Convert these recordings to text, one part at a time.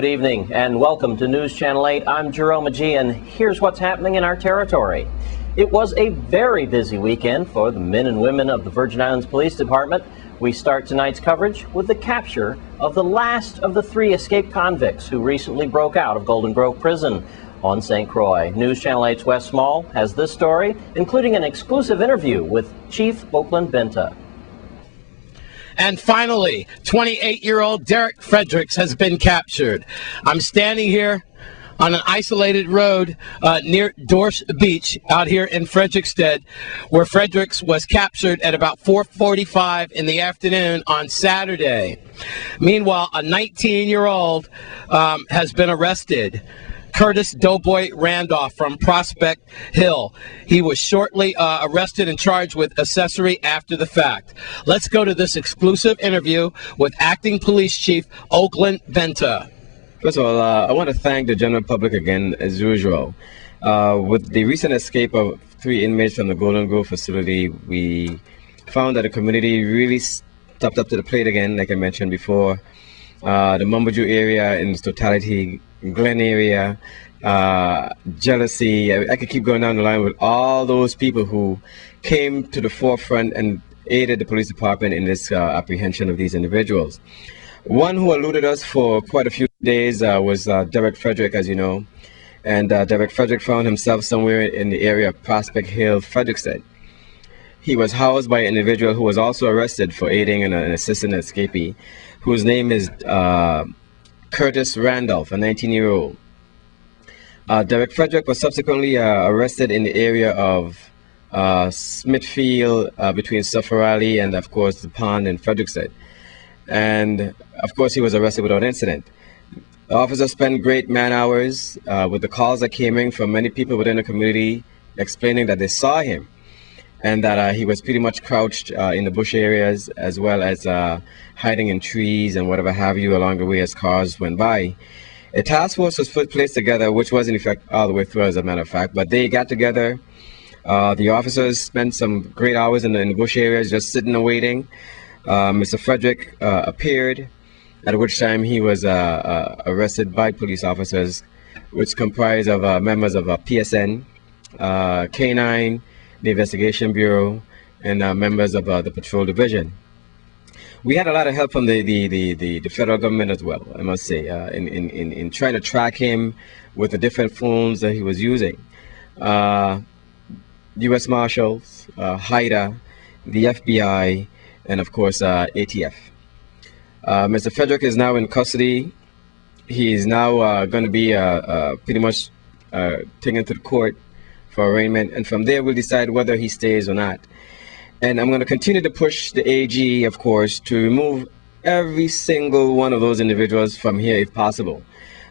Good evening and welcome to News Channel 8. I'm Jerome Agee, and here's what's happening in our territory. It was a very busy weekend for the men and women of the Virgin Islands Police Department. We start tonight's coverage with the capture of the last of the 3 escaped convicts who recently broke out of Golden Grove Prison on St. Croix. News Channel 8's Wes Small has this story, including an exclusive interview with Chief Oakland Benta. And finally, 28-year-old Derek Fredericks has been captured. I'm standing here on an isolated road near Dorsch Beach out here in Frederiksted, where Fredericks was captured at about 4:45 in the afternoon on Saturday. Meanwhile, a 19-year-old has been arrested. Curtis Doughboy Randolph from Prospect Hill. He was shortly arrested and charged with accessory after the fact. Let's go to this exclusive interview with Acting Police Chief Oakland Benta. First of all, I want to thank the general public again, as usual. With the recent escape of 3 inmates from the Golden Grove facility, we found that the community really stepped up to the plate again, like I mentioned before. The Mambuju area in its totality, Glen area, Jealousy. I could keep going down the line with all those people who came to the forefront and aided the police department in this apprehension of these individuals. One who eluded us for quite a few days was Derek Frederick, as you know. And Derek Frederick found himself somewhere in the area of Prospect Hill, Frederiksted. He was housed by an individual who was also arrested for aiding and assisting an escapee, whose name is Curtis Randolph, a 19-year-old. Derek Frederick was subsequently arrested in the area of Smithfield, between Suffer Alley and, of course, the pond in Frederiksted. And, of course, he was arrested without incident. The officer spent great man hours with the calls that came in from many people within the community explaining that they saw him and that he was pretty much crouched in the bush areas, as well as hiding in trees and whatever have you along the way as cars went by. A task force was placed together, which was in effect all the way through, as a matter of fact, but they got together. The officers spent some great hours in the bush areas just sitting and waiting. Mr. Frederick appeared, at which time he was arrested by police officers, which comprised of members of PSN, K9, the Investigation Bureau, and members of the Patrol Division. We had a lot of help from the federal government as well, I must say, in trying to track him with the different phones that he was using. U.S. Marshals, HIDA, the FBI, and of course ATF. Mr. Frederick is now in custody. He is now going to be pretty much taken to the court for arraignment, and from there we'll decide whether he stays or not. And I'm going to continue to push the AG, of course, to remove every single one of those individuals from here if possible.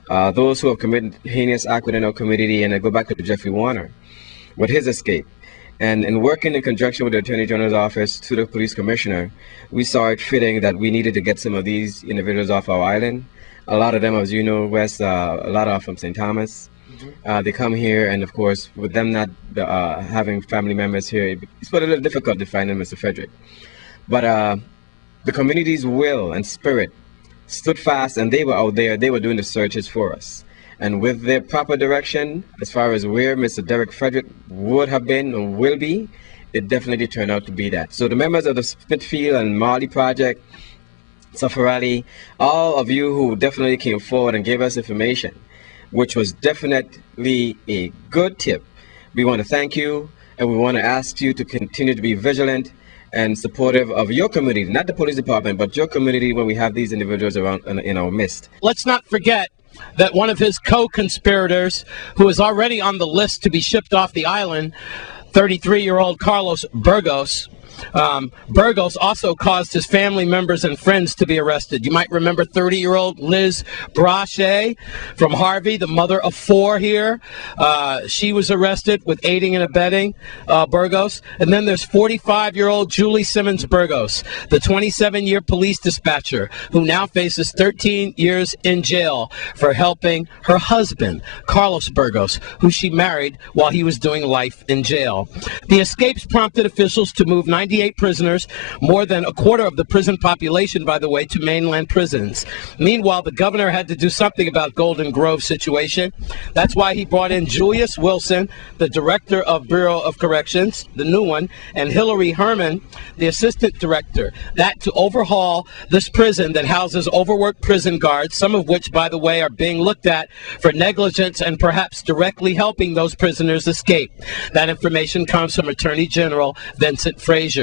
Those who have committed heinous act within our community, and I go back to Jeffrey Warner with his escape. And in working in conjunction with the Attorney General's office to the police commissioner, we saw it fitting that we needed to get some of these individuals off our island. A lot of them, as you know, West, a lot are from St. Thomas. They come here, and of course, with them not having family members here, it's a little difficult to find Mr. Frederick. But the community's will and spirit stood fast, and they were out there. They were doing the searches for us. And with their proper direction, as far as where Mr. Derek Frederick would have been or will be, it definitely turned out to be that. So the members of the Smithfield and Marley Project, Suffer Alley, all of you who definitely came forward and gave us information, which was definitely a good tip. We want to thank you, and we want to ask you to continue to be vigilant and supportive of your community, not the police department, but your community when we have these individuals around in our midst. Let's not forget that one of his co-conspirators, who is already on the list to be shipped off the island, 33-year-old Carlos Burgos, Burgos also caused his family members and friends to be arrested. You might remember 30-year-old Liz Brachet from Harvey, the mother of 4 here. She was arrested with aiding and abetting Burgos. And then there's 45-year-old Julie Simmons Burgos, the 27-year police dispatcher, who now faces 13 years in jail for helping her husband, Carlos Burgos, who she married while he was doing life in jail. The escapes prompted officials to move 90 98 prisoners, more than a quarter of the prison population, by the way, to mainland prisons. Meanwhile, the governor had to do something about Golden Grove situation. That's why he brought in Julius Wilson, the director of Bureau of Corrections, the new one, and Hillary Herman, the assistant director. That to overhaul this prison that houses overworked prison guards, some of which, by the way, are being looked at for negligence and perhaps directly helping those prisoners escape. That information comes from Attorney General Vincent Frazier.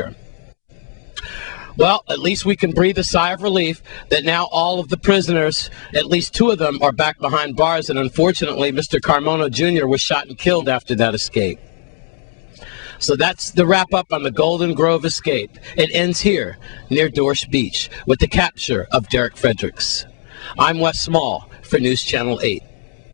Well, at least we can breathe a sigh of relief that now all of the prisoners, at least 2 of them, are back behind bars, and unfortunately, Mr. Carmona Jr. was shot and killed after that escape. So that's the wrap-up on the Golden Grove escape. It ends here, near Dorsch Beach, with the capture of Derek Fredericks. I'm Wes Small for News Channel 8.